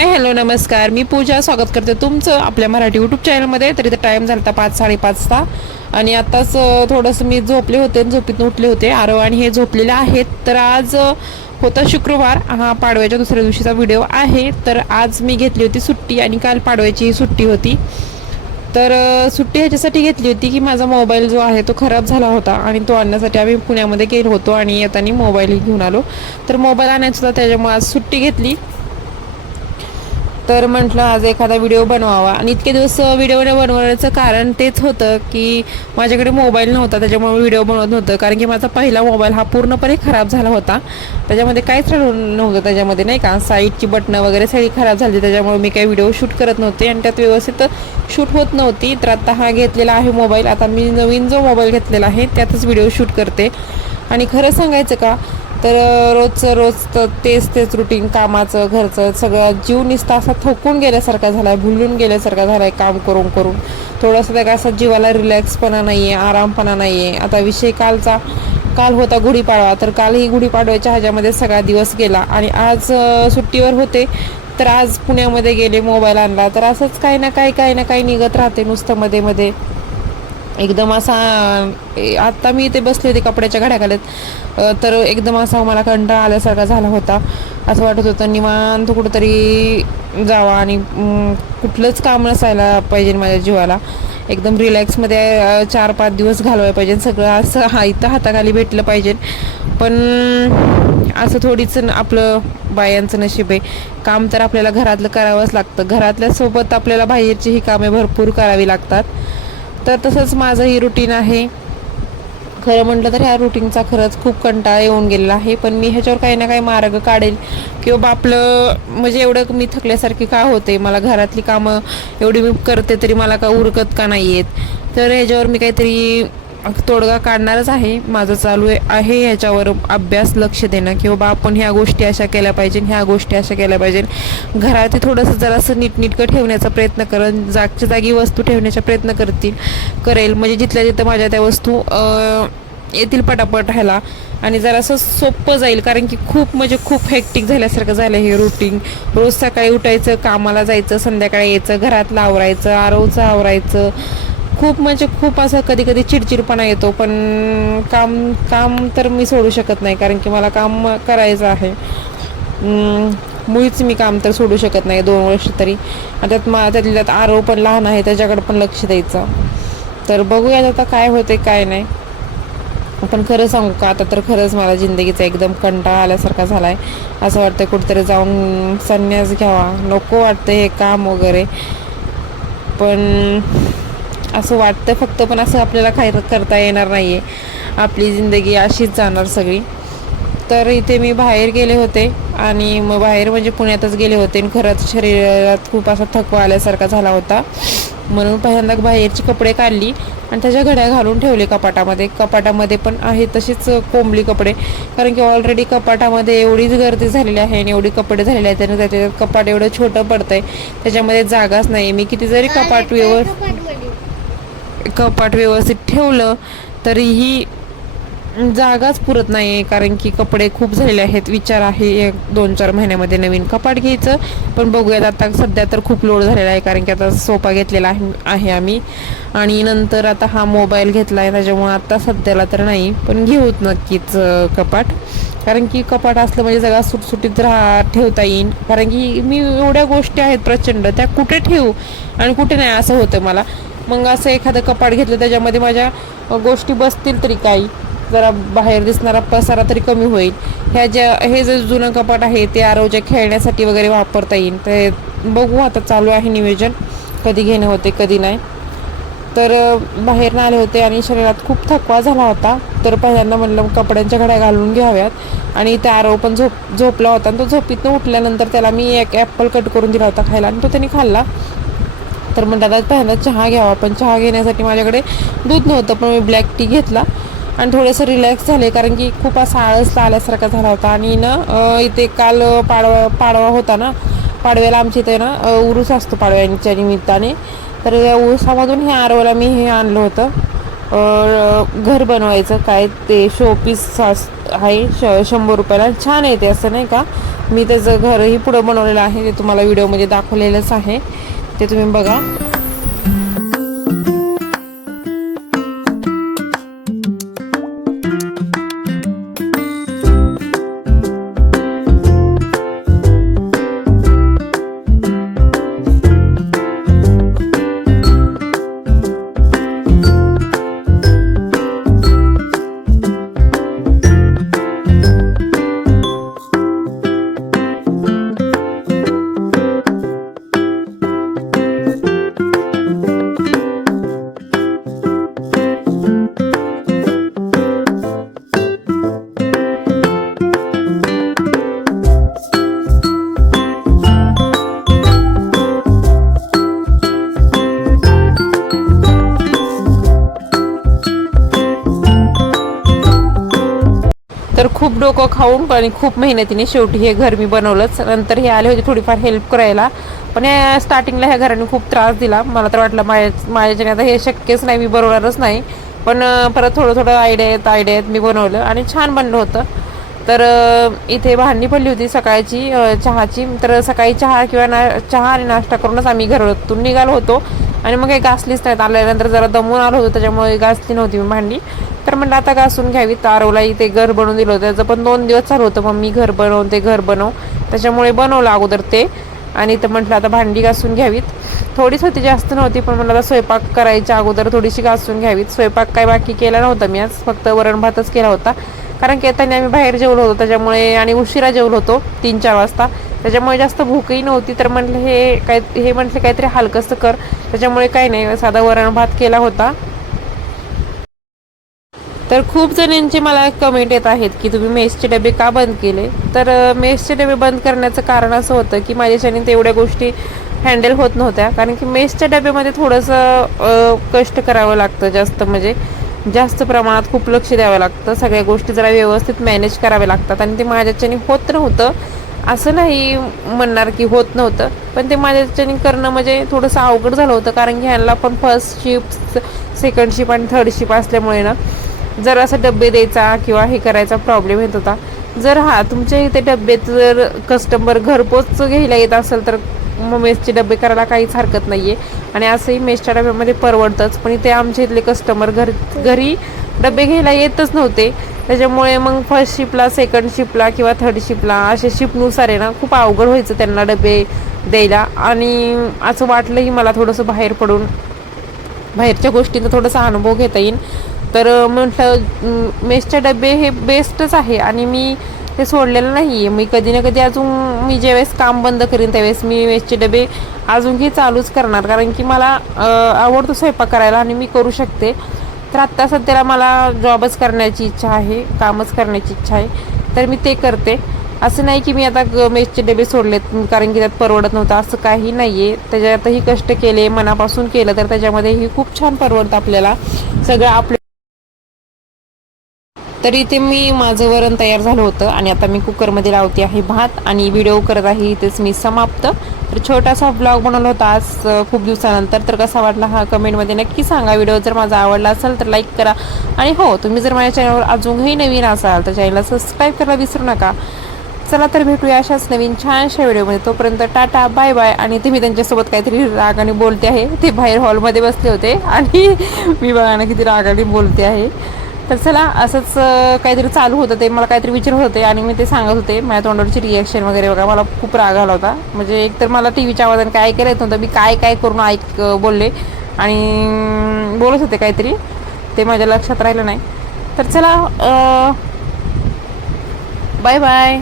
Hi hello नमस्कार, मी पूजा स्वागत करते तुमचं आपल्या मराठी यूट्यूब चॅनलमध्ये. तर इथं टाईम झाला होता 5-5:30 आणि आत्ताच थोडंसं मी झोपले होते, झोपेतून उठले होते. आरव आणि हे झोपलेले आहेत. तर आज होता शुक्रवार, हा पाडव्याच्या दुसऱ्या दिवशीचा व्हिडिओ आहे. तर आज मी घेतली होती सुट्टी आणि काल पाडव्याची सुट्टी होती. तर सुट्टी ह्याच्यासाठी घेतली होती की माझा मोबाईल जो आहे तो खराब झाला होता आणि तो आणण्यासाठी आम्ही पुण्यामध्ये गेलो होतो आणि येताना मोबाईल घेऊन आलो. तर मोबाईल आणायचा होता, त्याच्यामुळे आज सुट्टी घेतली. तर म्हटलं आज एखादा व्हिडिओ बनवावा आणि इतके दिवस व्हिडिओ न बनवण्याचं कारण तेच होतं की माझ्याकडे मोबाईल नव्हता, त्याच्यामुळे व्हिडिओ बनवत नव्हतं. कारण की माझा पहिला मोबाईल हा पूर्णपणे खराब झाला होता, त्याच्यामध्ये काहीच नव्हतं. त्याच्यामध्ये नाही का साईडची बटणं वगैरे सगळी खराब झाली, त्याच्यामुळे मी काही व्हिडिओ शूट करत नव्हते आणि त्यात व्यवस्थित शूट होत नव्हती. तर आता हा घेतलेला आहे मोबाईल, आता मी नवीन जो मोबाईल घेतलेला आहे त्यातच व्हिडिओ शूट करते. आणि खरं सांगायचं का तर रोजचं तेच रुटीन, कामाचं घरचं सगळं जीव निसता असा थकून गेल्यासारखा झाला आहे, भुलून गेल्यासारखा झाला आहे काम करून करून. थोडंसं त्या असं जीवाला रिलॅक्सपणा नाही आहे, आरामपणा नाही आहे. आता विषय काल होता गुढीपाडवा, तर काल ही गुढीपाडव्याच्या ह्याच्यामध्ये सगळा दिवस गेला आणि आज सुट्टीवर होते. तर आज पुण्यामध्ये गेले, मोबाईल आणला. तर असंच काही ना काही निघत राहते नुसतं मध्ये मध्ये. एकदम असा आत्ता मी इथे बसले होते कपड्याच्या घड्या घालत, तर एकदम असा मला कंटाळा आल्यासारखा झाला होता. असं वाटत होतं निवांत कुठंतरी जावा आणि कुठलंच काम नसायला पाहिजे माझ्या जीवाला. एकदम रिलॅक्समध्ये 4-5 दिवस घालवायला पाहिजे, सगळं असं इथं हाताखाली भेटलं पाहिजे. पण असं थोडीच आपलं बायांचं नशीब आहे. काम तर आपल्याला घरातलं करावंच लागतं, घरातल्यासोबत आपल्याला बाहेरची ही कामे भरपूर करावी लागतात. तर तसंच माझं ही रुटीन आहे. खरं म्हटलं तर ह्या रुटीनचा खरंच खूप कंटाळा येऊन गेलेला आहे. पण मी ह्याच्यावर काही ना काही मार्ग काढेल किंवा आपलं म्हणजे एवढं मी थकल्यासारखी का होते, मला घरातली कामं एवढी मी करते तरी मला का उरकत का नाही येत. तर ह्याच्यावर मी काहीतरी तोडगा काढणारच आहे. माझं चालू आहे ह्याच्यावर अभ्यास, लक्ष देणं की बाबा आपण ह्या गोष्टी अशा केल्या पाहिजे, ह्या गोष्टी अशा केल्या पाहिजे. घरात थोडंसं जरासं नीटनीटकं ठेवण्याचा प्रयत्न करेन, जागच्या जागी वस्तू ठेवण्याचा प्रयत्न करेल म्हणजे जिथल्या तिथं माझ्या त्या वस्तू येतील पटापट ह्याला आणि जरासं सोपं जाईल. कारण की खूप हेक्टिक झाल्यासारखं झालं हे रुटीन. रोज सकाळी उठायचं, कामाला जायचं, संध्याकाळी यायचं, घरातलं आवरायचं, आरवचं आवरायचं. खूप असं कधी चिडचिडपणा येतो. पण काम तर मी सोडू शकत नाही, कारण की मला काम करायचं आहे. मुळीच मी काम तर सोडू शकत नाही 2 वर्ष तरी. त्यात आरव पण लहान आहे, त्याच्याकडे पण लक्ष द्यायचं. तर बघूयात आता काय होते काय नाही. पण खरं सांगू का, आता तर खरंच मला जिंदगीचा एकदम कंटाळा आल्यासारखा झाला आहे. असं वाटतं कुठेतरी जाऊन संन्यास घ्यावा, नको वाटतं हे काम वगैरे. पण असं वाटतं फक्त, पण असं आपल्याला काही करता येणार नाही आहे. आपली जिंदगी अशीच जाणार सगळी. तर इथे मी बाहेर गेले होते आणि मग बाहेर म्हणजे पुण्यातच गेले होते आणि खरंच शरीरात खूप असा थकवा आल्यासारखा झाला होता. म्हणून पहिल्यांदा बाहेरची कपडे काढली आणि त्याच्या घड्या घालून ठेवले कपाटामध्ये पण आहे तशीच कोंबली कपडे. कारण की ऑलरेडी कपाटामध्ये एवढीच गर्दी झालेली आहे आणि एवढी कपडे झालेले आहेत आणि त्याच्यात कपाट एवढं छोटं पडतंय, त्याच्यामध्ये जागाच नाही. मी किती जरी कपाट व्यवस्थित ठेवलं तरीही जागाच पुरत नाही. कारण की कपडे खूप झालेले आहेत. विचार आहे 2-4 महिन्यामध्ये नवीन कपाट घ्यायचं, पण बघूयात. आता सध्या तर खूप लोड झालेला आहे, कारण की आता सोफा घेतलेला आहे आम्ही आणि नंतर आता हा मोबाईल घेतला आहे, त्याच्यामुळे आता सध्याला तर नाही, पण घेऊत नक्कीच कपाट. कारण की कपाट असलं म्हणजे सगळा सुटसुटीत ठेवता येईल. कारण की मी एवढ्या गोष्टी आहेत प्रचंड, त्या कुठे ठेवू आणि कुठे नाही असं होतं मला. मग असं एखादं कपाट घेतलं त्याच्यामध्ये माझ्या गोष्टी बसतील तरी, काही जरा बाहेर दिसणारा पसारा तरी कमी होईल. हे जे जुनं कपाट आहे ते आरवच्या खेळण्यासाठी वगैरे वापरता येईल. ते बघू, आता चालू आहे नियोजन, कधी घेणं होते कधी नाही. तर बाहेर आले होते आणि शरीरात खूप थकवा झाला होता. तर पहिल्यांदा म्हणलं कपड्यांच्या घड्या घालून घ्याव्यात आणि त्या आरव पण झोपला होता आणि तो झोपीतनं उठल्यानंतर त्याला मी एक ॲपल कट करून दिला होता खायला आणि तो त्यांनी खाल्ला. तर म्हणतात पहिल्यांदा चहा घ्यावा, पण चहा घेण्यासाठी माझ्याकडे दूध नव्हतं, पण मी ब्लॅक टी घेतला आणि थोडंसं रिलॅक्स झाले. कारण की खूप असा आळस आल्यासारखा झाला होता. आणि इथे काल पाडवा होता ना, पाडव्याला आमच्या इथे उरूस असतो पाडव्याच्या निमित्ताने. तर या उरुसामधून हे आरवला मी हे आणलं होतं घर बनवायचं काय ते शोपीस आहे 100 रुपयाला. छान आहे ते, असं नाही का. मी त्याचं घरही पुढं बनवलेलं आहे, ते तुम्हाला व्हिडिओमध्ये दाखवलेलंच आहे, ते तुम्ही बघा. तर खूप डोकं खाऊन आणि खूप मेहनतीने शेवटी हे घर मी बनवलंच. नंतर हे आले होते थोडीफार हेल्प करायला, पण स्टार्टिंगला ह्या घराने खूप त्रास दिला. मला तर वाटलं माझ्याच्याने आता हे शक्यच नाही, मी बनवणारच नाही. पण परत थोडं आयडिया मी बनवलं आणि छान बनलं होतं. तर इथे भांडी पडली होती सकाळची चहाची. तर सकाळी चहा आणि नाश्ता करूनच आम्ही घरातून निघालो होतो आणि मग काही घासलीच नाहीत. आल्यानंतर जरा दमून आलो होतो, त्याच्यामुळे घासली नव्हती मी भांडी. तर म्हटलं आता घासून घ्यावी. आरवला इथे घर बनवून दिलं होतं, त्याचं पण 2 दिवस चालू होतं, मग मी घर बनव, त्याच्यामुळे बनवलं अगोदर ते. आणि तर म्हटलं आता भांडी घासून घ्यावीत. थोडीच होती, जास्त नव्हती, पण म्हटलं आता स्वयंपाक करायच्या अगोदर थोडीशी घासून घ्यावीत. स्वयंपाक काय बाकी केला नव्हता मी आज, फक्त वरण भातच केला होता. कारण की येताना आम्ही बाहेर जेवलो होतो त्याच्यामुळे, आणि उशिरा जेवलो होतो 3-4 वाजता, त्याच्यामुळे जास्त भूकही नव्हती. तर म्हटलं हे म्हटलं काहीतरी हलकंसं कर, त्याच्यामुळे काही नाही, साधा वरण भात केला होता. तर खूप जणांचे मला कमेंट येत आहेत की तुम्ही मेसचे डबे का बंद केले. तर मेसचे डबे बंद करण्याचं कारण असं होतं की माझ्याच्याने तेवढ्या गोष्टी हँडल होत नव्हत्या. कारण की मेसच्या डब्यामध्ये थोडंसं कष्ट करावं लागतं, जास्त प्रमाणात खूप लक्ष द्यावं लागतं, सगळ्या गोष्टी जरा व्यवस्थित मॅनेज कराव्या लागतात. आणि ते माझ्याच्याने होत नव्हतं, असं नाही म्हणणार की होत नव्हतं, पण ते माझ्याच्याने करणं म्हणजे थोडंसं अवघड झालं होतं. कारण की ह्यांना पण फर्स्ट शिफ्ट, सेकंड शिफ्ट आणि थर्ड शिफ्ट असल्यामुळे ना, जर असं डबे द्यायचा किंवा हे करायचा प्रॉब्लेम येत होता. जर तुमच्या इथे डब्यात जर कस्टमर घरपोच घ्यायला येत असेल तर मग मेसचे डबे करायला काहीच हरकत नाही आहे, आणि असंही मेसच्या डब्यामध्ये परवडतंच. पण इथे आमच्या इथले कस्टमर घरी डबे घ्यायला येतच नव्हते, त्याच्यामुळे मग फर्स्ट शिफ्टला, सेकंड शिफ्टला किंवा थर्ड शिफ्टला असे शिफ्टनुसार आहे ना, खूप अवघड व्हायचं त्यांना डबे द्यायला. आणि असं वाटलंही मला थोडंसं बाहेर पडून बाहेरच्या गोष्टींचा थोडासा अनुभव घेता येईल. तर म्हटलं मेसचे डबे हे बेस्टच आहे, आणि मी ते सोडलेलं नाही आहे. मी कधी ना कधी अजून, मी ज्यावेळेस काम बंद करीन त्यावेळेस मी मेसचे डबे अजूनही चालूच करणार, कारण की मला आवडतो स्वयंपाक करायला आणि मी करू शकते. तर आत्ता सध्याला मला जॉबच करण्याची इच्छा आहे, कामच करण्याची इच्छा आहे, तर मी ते करते. असं नाही की मी आता मेसचे डबे सोडलेत कारण की त्यात परवडत नव्हतं, असं काही नाही आहे. त्याच्यातही कष्ट केले, मनापासून केलं तर त्याच्यामध्येही खूप छान परवडतं आपल्याला सगळं आपलं. तर इथे मी माझं वरण तयार झालं होतं आणि आता मी कुकरमध्ये लावते आहे भात आणि व्हिडिओ करत आहे इथेच मी समाप्त. तर छोटासा ब्लॉग बनवला होता आज खूप दिवसानंतर. तर कसा वाटला हा कमेंटमध्ये नक्की सांगा. व्हिडिओ जर माझा आवडला असेल तर लाईक करा, आणि हो, तुम्ही जर माझ्या चॅनलवर अजूनही नवीन असाल तर चॅनलला सबस्क्राईब करायला विसरू नका. चला तर भेटूया अशाच नवीन छानशा व्हिडिओमध्ये. तोपर्यंत टाटा, बाय बाय. आणि ते मी त्यांच्यासोबत काहीतरी रागाने बोलते आहे, ते बाहेर हॉलमध्ये बसले होते आणि मी बघा ना किती रागाने बोलते आहे. तर चला, असंच काहीतरी चालू होतं, ते मला काहीतरी विचारत होते आणि मी ते सांगत होते. माझ्या तोंडावरची रिॲक्शन वगैरे बघा, मला खूप राग आला होता. म्हणजे एकतर मला टी व्हीच्या आवाजाने काय ऐकायला येत नव्हतं, मी काय करून बोलले आणि बोलत होते काहीतरी, ते माझ्या लक्षात राहिलं नाही. तर चला, बाय बाय.